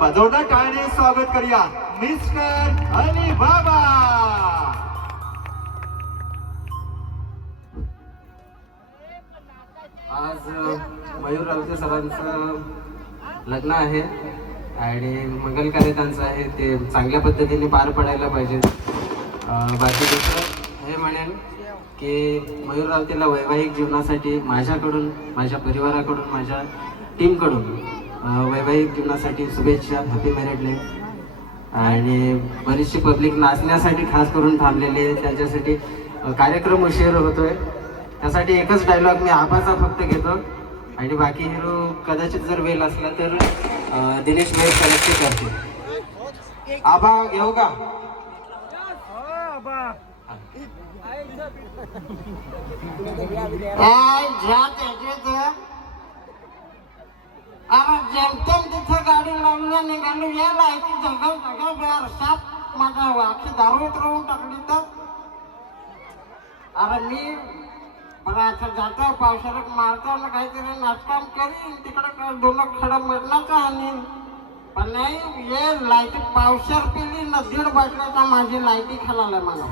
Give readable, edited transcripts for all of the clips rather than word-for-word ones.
जोरदार टाळ्याने स्वागत करूया मिस्टर अली बाबा। आज मयूर रावते सरांचं लग्न आहे आणि मंगल कार्य त्यांचं आहे, ते चांगल्या पद्धतीने पार पडायला पाहिजे। बाकी दुसरं हे म्हणेन की मयूर रावतेला वैवाहिक जीवनासाठी माझ्याकडून, माझ्या परिवाराकडून, माझ्या टीमकडून वैवाहिक जीवनासाठी शुभेच्छा, हॅपी मॅरिड लाईफ। आणि बरीचशी पब्लिक नाचण्यासाठी खास करून थांबलेली आहे, त्यांच्यासाठी कार्यक्रम उशीर होतोय, त्यासाठी एकच डायलॉग मी आबाचा फक्त घेतो आणि बाकी हिरो कदाचित जर वेळ असला तर दिनेश भाई कलेक्ट करते। आबा घेऊ का? अरे जेमतेम तिथं गाडी लावून निघालो, यायला ती जगल जगल बेर साप माझा वाखी दारू उतरवून टाकली तर अरे मी बघा आता जातो पावसाळ्यात मारतो ना काहीतरी नाचकाम करीन, तिकडे दोन खडा मरणाचा आणि पण नाही ये लाईटी पावसाळ पिली ना 1.5 बाटल्याचा माझी लाईटी खालायला मला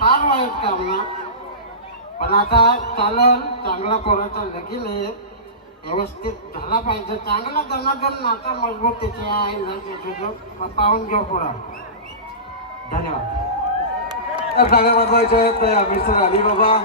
फार वाईट काम ना। पण आता चालेल, चांगला पोराचा लगीन आहे, व्यवस्थित झाला पाहिजे, चांगला जनार्दन नाता मजबूत त्याची आहे, पाहून घेऊ पुरा। धन्यवाद। गाणे वाजवायचे आहेत मिस्टर अली बाबा।